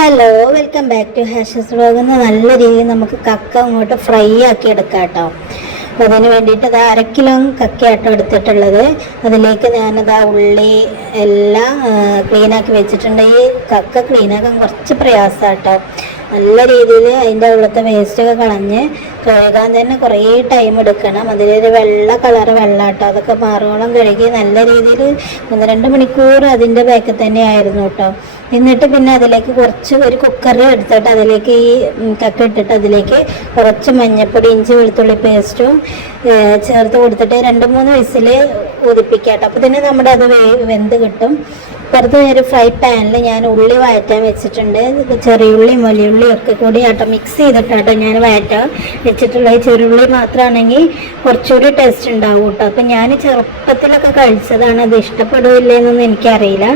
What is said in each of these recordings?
Hello welcome back to Hashas vlog നല്ല രീതിയിൽ നമുക്ക് കക്ക അങ്ങോട്ട് ഫ്രൈ ആക്കി എടുക്കാം കേട്ടോ അപ്പോൾ അതിന് വേണ്ടിയിട്ട് അത് അര കിലോ കക്കയാട്ടോ എടുത്തിട്ടുള്ളത്. അതിലേക്ക് ഞാനത് ആ ഉള്ളി എല്ലാം ക്ലീനാക്കി വെച്ചിട്ടുണ്ട്. ഈ കക്ക ക്ലീനാക്കാൻ കുറച്ച് പ്രയാസമാണ് കേട്ടോ നല്ല രീതിയിൽ അതിന്റെ ഉള്ളത്തെ വേസ്റ്റൊക്കെ കളഞ്ഞ് കഴുകാൻ തന്നെ കുറേ ടൈം എടുക്കണം. അതിലൊരു വെള്ള കളറ് വെള്ളാട്ടോ. അതൊക്കെ മാറോളം കഴുകി നല്ല രീതിയിൽ ഒന്ന് രണ്ട് മണിക്കൂർ അതിന്റെ ബാക്കിൽ തന്നെ ആയിരുന്നു കേട്ടോ എന്നിട്ട് പിന്നെ അതിലേക്ക് കുറച്ച് ഒരു കുക്കറിൽ എടുത്തിട്ട് അതിലേക്ക് ഈ കക്ക ഇട്ടിട്ട് അതിലേക്ക് കുറച്ച് മഞ്ഞൾപ്പൊടി ഇഞ്ചി വെളുത്തുള്ളി പേസ്റ്റും ചേർത്ത് കൊടുത്തിട്ട് രണ്ട് മൂന്ന് വയസ്സിൽ വിസിൽ ഉതിപ്പിക്കാട്ടോ അപ്പോൾ തന്നെ നമ്മുടെ അത് വെന്ത് കിട്ടും. പുറത്ത് ഒരു ഫ്രൈ പാനിൽ ഞാൻ ഉള്ളി വഴറ്റാൻ വെച്ചിട്ടുണ്ട്. ചെറിയുള്ളിയും വലിയുള്ളിയും ഒക്കെ കൂടി ആട്ടോ മിക്സ് ചെയ്തിട്ടാട്ടോ ഞാൻ വഴറ്റാൻ വെച്ചിട്ടുള്ള ചെറുള്ളി മാത്രമാണെങ്കിൽ കുറച്ചുകൂടി ടേസ്റ്റ് ഉണ്ടാവും കേട്ടോ. അപ്പം ഞാൻ ചെറുപ്പത്തിലൊക്കെ കഴിച്ചതാണ്. അത് ഇഷ്ടപ്പെടുകയില്ലെന്നൊന്നും എനിക്കറിയില്ല.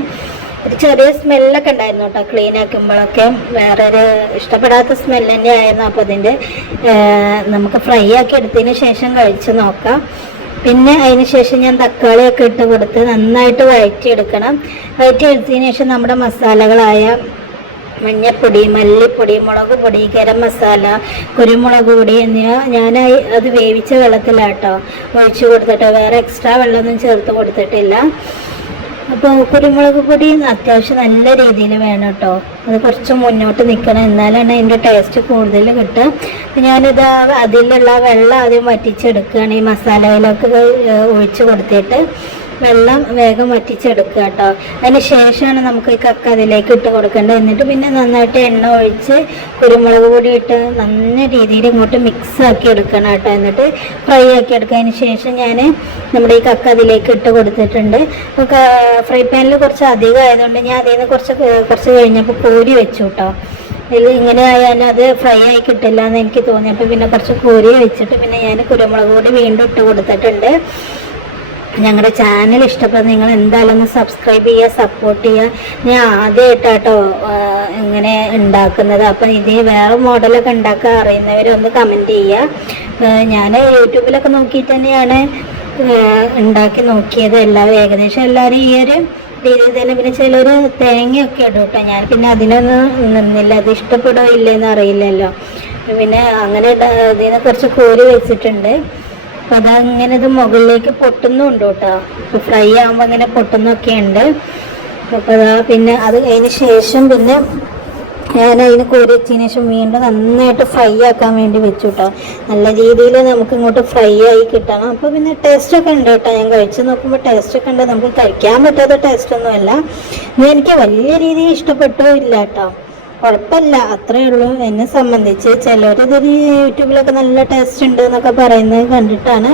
ഒരു ചെറിയ സ്മെല്ലൊക്കെ ഉണ്ടായിരുന്നു കേട്ടോ ക്ലീൻ ആക്കുമ്പോഴൊക്കെ. വേറൊരു ഇഷ്ടപ്പെടാത്ത സ്മെല്ല് തന്നെ ആയിരുന്നു അപ്പോൾ അതിന്റെ നമുക്ക് ഫ്രൈ ആക്കി എടുത്തതിന് ശേഷം കഴിച്ച് നോക്കാം. പിന്നെ അതിന് ശേഷം ഞാൻ തക്കാളിയൊക്കെ ഇട്ട് കൊടുത്ത് നന്നായിട്ട് വഴറ്റിയെടുക്കണം. വഴറ്റിയെടുത്തതിന് ശേഷം നമ്മുടെ മസാലകളായ മഞ്ഞപ്പൊടി മല്ലിപ്പൊടി മുളക് പൊടി ഗരം മസാല കുരുമുളക് പൊടി എന്നിവ ഞാൻ അത് വേവിച്ച വെള്ളത്തിലാട്ടോ ഒഴിച്ചു കൊടുത്തിട്ടോ. വേറെ എക്സ്ട്രാ വെള്ളമൊന്നും ചേർത്ത് കൊടുത്തിട്ടില്ല. അപ്പോൾ കുരുമുളക് പൊടി അത്യാവശ്യം നല്ല രീതിയിൽ വേണം കേട്ടോ അത് കുറച്ച് മുന്നോട്ട് നിൽക്കണം എന്നാലാണ് അതിന്റെ ടേസ്റ്റ് കൂടുതൽ കിട്ടുക. ഞാനിത് അതിലുള്ള വെള്ളം ആദ്യം വറ്റിച്ചെടുക്കുകയാണ് ഈ മസാലയിലൊക്കെ ഒഴിച്ച് കൊടുത്തിട്ട്. വെള്ളം വേഗം വറ്റിച്ചെടുക്കുക കേട്ടോ. അതിന് ശേഷമാണ് നമുക്ക് ഈ കക്ക അതിലേക്ക് ഇട്ട് കൊടുക്കേണ്ടത്. എന്നിട്ട് പിന്നെ നന്നായിട്ട് എണ്ണ ഒഴിച്ച് കുരുമുളക് പൊടി ഇട്ട് നല്ല രീതിയിൽ ഇങ്ങോട്ട് മിക്സ് ആക്കി എടുക്കണം കേട്ടോ. എന്നിട്ട് ഫ്രൈ ആക്കി എടുക്കുക. അതിന് ശേഷം ഞാൻ നമ്മുടെ ഈ കക്ക അതിലേക്ക് ഇട്ട് കൊടുത്തിട്ടുണ്ട്. ഫ്രൈ പാനിൽ കുറച്ച് അധികം ആയതുകൊണ്ട് ഞാൻ അതിൽ നിന്ന് കുറച്ച് കുറച്ച് കഴിഞ്ഞപ്പോൾ പൂരി വെച്ചു കേട്ടോ. ഇതിൽ ഇങ്ങനെ ആയാലും അത് ഫ്രൈ ആയി കിട്ടില്ല എന്ന് എനിക്ക് തോന്നി. അപ്പോൾ പിന്നെ കുറച്ച് കോരി വെച്ചിട്ട് പിന്നെ ഞാൻ കുരുമുളക് പൊടി വീണ്ടും ഇട്ട് കൊടുത്തിട്ടുണ്ട്. ഞങ്ങളുടെ ചാനൽ ഇഷ്ടപ്പെടുന്ന നിങ്ങൾ എന്തായാലും ഒന്ന് സബ്സ്ക്രൈബ് ചെയ്യുക സപ്പോർട്ട് ചെയ്യുക. ഞാൻ ആദ്യമായിട്ടാട്ടോ ഇങ്ങനെ ഉണ്ടാക്കുന്നത്. അപ്പം ഇതേ വേറെ മോഡലൊക്കെ ഉണ്ടാക്കാൻ അറിയുന്നവരൊന്ന് കമന്റ് ചെയ്യുക. ഞാൻ യൂട്യൂബിലൊക്കെ നോക്കിയിട്ട് തന്നെയാണ് ഉണ്ടാക്കി നോക്കിയത്. എല്ലാവരും ഏകദേശം എല്ലാവരും ഈ ഒരു രീതിയിൽ തന്നെ പിന്നെ ചിലർ തേങ്ങയൊക്കെ ഇടും കേട്ടോ ഞാൻ പിന്നെ അതിനൊന്നും നിന്നില്ല. അത് ഇഷ്ടപ്പെടുമോ ഇല്ലെന്ന് അറിയില്ലല്ലോ. പിന്നെ അങ്ങനെ ഇതിനെ കുറച്ച് കോരി വെച്ചിട്ടുണ്ട്. അപ്പൊ ഇങ്ങനെ ഇത് മുകളിലേക്ക് പൊട്ടുന്നുണ്ട് കേട്ടോ. ഫ്രൈ ആകുമ്പോൾ ഇങ്ങനെ പൊട്ടുന്നൊക്കെ ഉണ്ട് അപ്പൊ അതാ പിന്നെ അത് അതിന് ശേഷം പിന്നെ ഞാൻ അതിന് കോരി വെച്ചതിന് ശേഷം വീണ്ടും നന്നായിട്ട് ഫ്രൈ ആക്കാൻ വേണ്ടി വെച്ചു കേട്ടോ. നല്ല രീതിയിൽ നമുക്ക് ഇങ്ങോട്ട് ഫ്രൈ ആയി കിട്ടണം. അപ്പോൾ പിന്നെ ടേസ്റ്റ് ഒക്കെ ഉണ്ട് കേട്ടോ. ഞാൻ കഴിച്ചു നോക്കുമ്പോൾ ടേസ്റ്റ് ഒക്കെ ഉണ്ട്. നമുക്ക് കഴിക്കാൻ പറ്റാത്ത ടേസ്റ്റ് ഒന്നുമല്ല. എനിക്ക് വലിയ രീതിയിൽ ഇഷ്ടപ്പെട്ടു ഇല്ല കേട്ടോ. കുഴപ്പമില്ല. അത്രേ ഉള്ളൂ. എന്നെ സംബന്ധിച്ച് ചിലർ ഇതിൽ യൂട്യൂബിലൊക്കെ നല്ല ടേസ്റ്റ് ഉണ്ട് എന്നൊക്കെ പറയുന്നത് കണ്ടിട്ടാണ്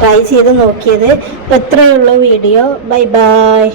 ട്രൈ ചെയ്ത് നോക്കിയത്. ഇത്രയേ ഉള്ളൂ വീഡിയോ. Bye bye